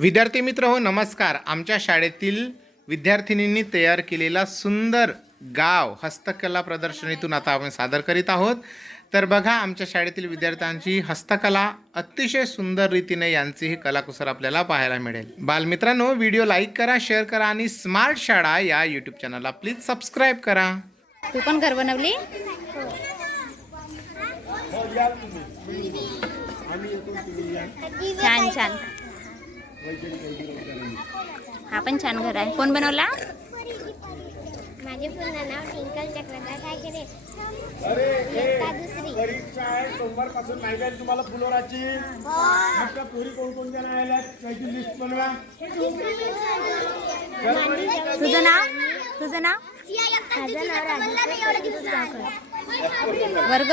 विद्यार्थी मित्र हो नमस्कार. आमच्या शाळेतील विद्यार्थिनींनी तयार केलेला सुंदर गाव हस्तकला प्रदर्शनीतून आता आपण सादर करीत आहोत. तर बघा आमच्या शाळेतील विद्यार्थ्यांची हस्तकला अतिशय सुंदर रीतीने यांची ही कलाकुसर आपल्याला पाहायला मिळेल. बालमित्रांनो व्हिडिओ लाईक करा शेअर करा आणि स्मार्ट शाळा या यूट्यूब चॅनलला प्लीज सबस्क्राईब करा. तू पण घर बनवली छान छान. हा पण छान घर आहे. कोण बनवला? माझे पूर्ण नाव टिंकल चक्रधर ठाकरे. इयत्ता दुसरी. परीक्षा आहे तुम्हाला फुलोराची. पोरी त्याची लिस्ट बनवा. तुझं नाव? तुझं नाव? माझं नाव राजेश्वर वर्ग?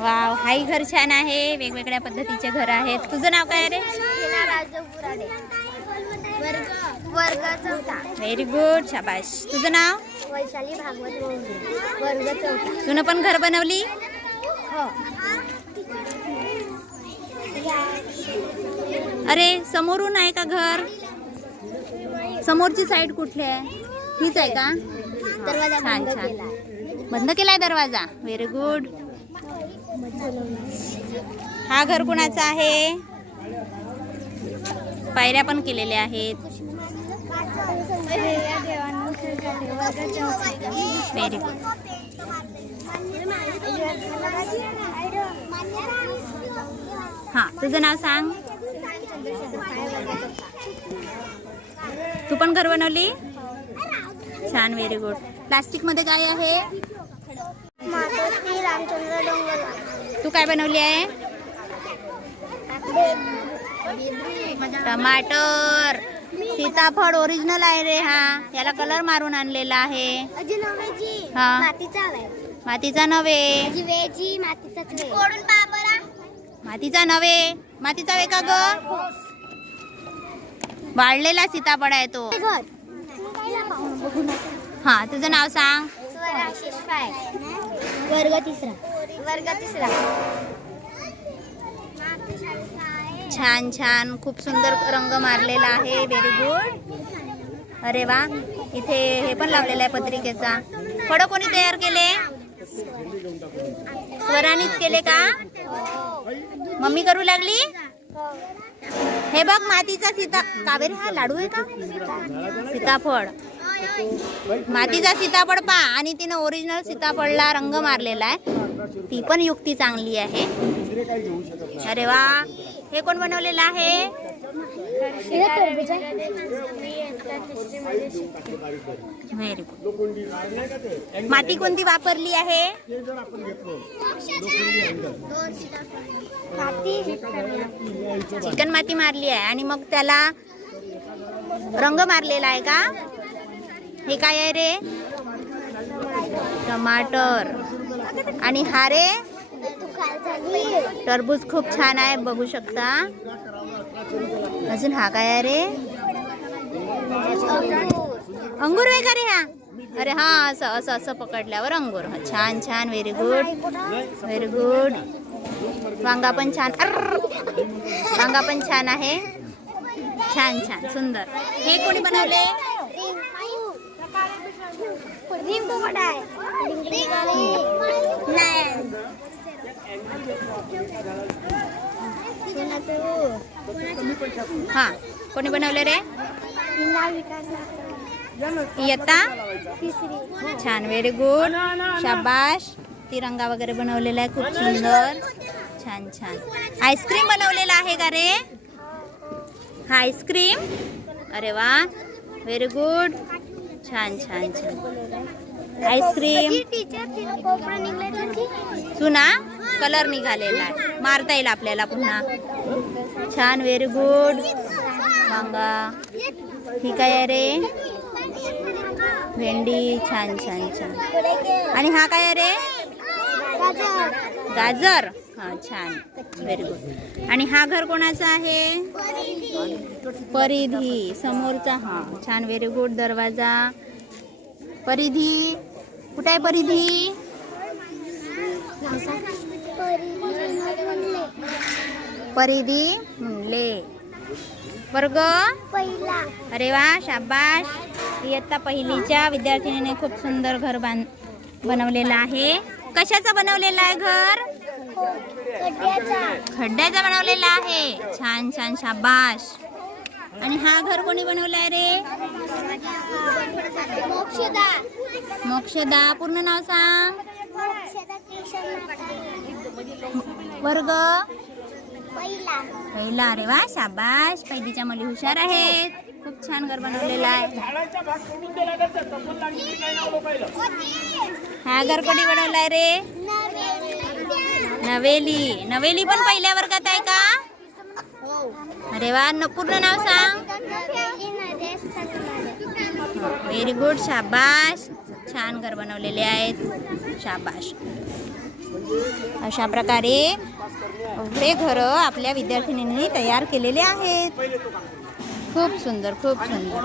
वाव हाही घर छान आहे वेगवेगळ्या पद्धतीचे घर आहेत. तुझं नाव काय रे? व्हेरी गुड शाबाश तुझं नाव? वैशाली भागवत वर्ग चौथा तुनं पण घर बनवली? हो अरे समोरून आहे का घर? समोरची साईड कुठली आहे? हीच आहे का? दरवाजा छान, बंद छान. केला बंद केलाय दरवाजा. व्हेरी गुड हा घर कुणाचा आहे? पायऱ्या पण केलेल्या आहेत. व्हेरी गुड हा तुझं नाव सांग. तू पण घर बनवली? छान व्हेरी गुड प्लास्टिकमध्ये काय आहे? मातोश्री रामचंद्र डोंगर तू काय बनवली आहे? टमाटर. सीताफळ ओरिजिनल आहे रे हा. याला कलर मारून आणलेला आहे. मातीचा मातीचा नव्हे मातीचा नव्हे मातीचा वे का ग? वाढलेला सीताफळ आहे तो. हा तुझं नाव सांग. वर्ग तिसरा. वर्ग तिसरा. छान छान. खूप सुंदर रंग मारलेला आहे. व्हेरी गुड अरे वा. इथे हे पण लावलेलं आहे पत्रिकेचा. फळं कोणी तयार केले? स्वरानीच केले का? मम्मी करू लागली? हे बघ मातीचा सीता कावेरी हा लाडू आहे का? सीताफळ. मातीचा सीताफळ पहा आणि तिनं ओरिजिनल सीताफळला रंग मारलेला आहे. ती पण युक्ती चांगली आहे. अरे वा. हे कोण बनवलेलं आहे? माती कोणती वापरली आहे? चिकन माती मारली आहे आणि मग त्याला रंग मारलेला आहे का? हे काय आहे रे? टमाटर. आणि हा रे? टरबूज खूप छान आहे बघू शकता. अजून हा काय आहे रे? अंगूर आहे का रे हा? अरे हा असं असं असं पकडल्यावर अंगूर. छान छान व्हेरी गुड व्हेरी गुड वांगा पण छान. वांगा पण छान आहे. छान छान सुंदर. हे कोणी बनवले? रिंकू मोठा आहे नाही। हा कोणी बनवले रे? इयत्ता? छान व्हेरी गुड शाबाश. तिरंगा वगैरे बनवलेला आहे खूप सुंदर. छान छान. आईस्क्रीम बनवलेला आहे का रे? हा आईस्क्रीम अरे वा. व्हेरी गुड छान छान छान. आईस्क्रीम चुना कलर निघालेला आहे. मारता येईल आपल्याला पुन्हा. छान व्हेरी गुड वांगा. ही काय आहे रे? भेंडी. छान छान छान. आणि हा काय आहे रे? गाजर. हा छान. व्हेरी गुड आणि हा घर कोणाचा आहे? परिधी. समोरचा हा. छान व्हेरी गुड दरवाजा. परिधी. कुठे आहे परिधी? परिधी म्हणले. वर्ग? पहिला अरे वा शाबाश इयत्ता पहिलीच्या विद्यार्थिनीने खूप सुंदर घर बांध बनवलेलं आहे. कशाचं बनवलेलं आहे घर? खड्ड्याचा बनवलेला आहे. छान छान शाबाश आणि हा घर कोणी बनवलाय रे? मोक्षदा. मोक्षदा पूर्ण नाव सांग. वर्ग? पहिला. अरे वा शाबाश पहिलीच्या मुली हुशार आहेत. खूप छान घर बनवलेला आहे. हा घर कोणी बनवलाय रे? नवेली. नवेली पण पहिल्या वर्गात आहे का? अरे वा न पूर्ण नाव सांग. व्हेरी गुड शाबाश छान घर बनवलेले आहेत. शाबाश अशा प्रकारे एवढे घरं आपल्या विद्यार्थिनींनी तयार केलेले आहेत. खूप सुंदर खूप सुंदर.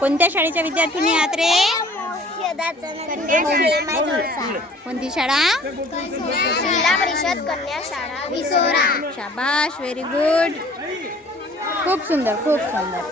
कोणत्या शाळेच्या विद्यार्थिनी आहात रे? कोणती शाळा? परिषद कन्या शाळा विसोरा. शाबाश व्हेरी गुड खूप सुंदर खूप सुंदर.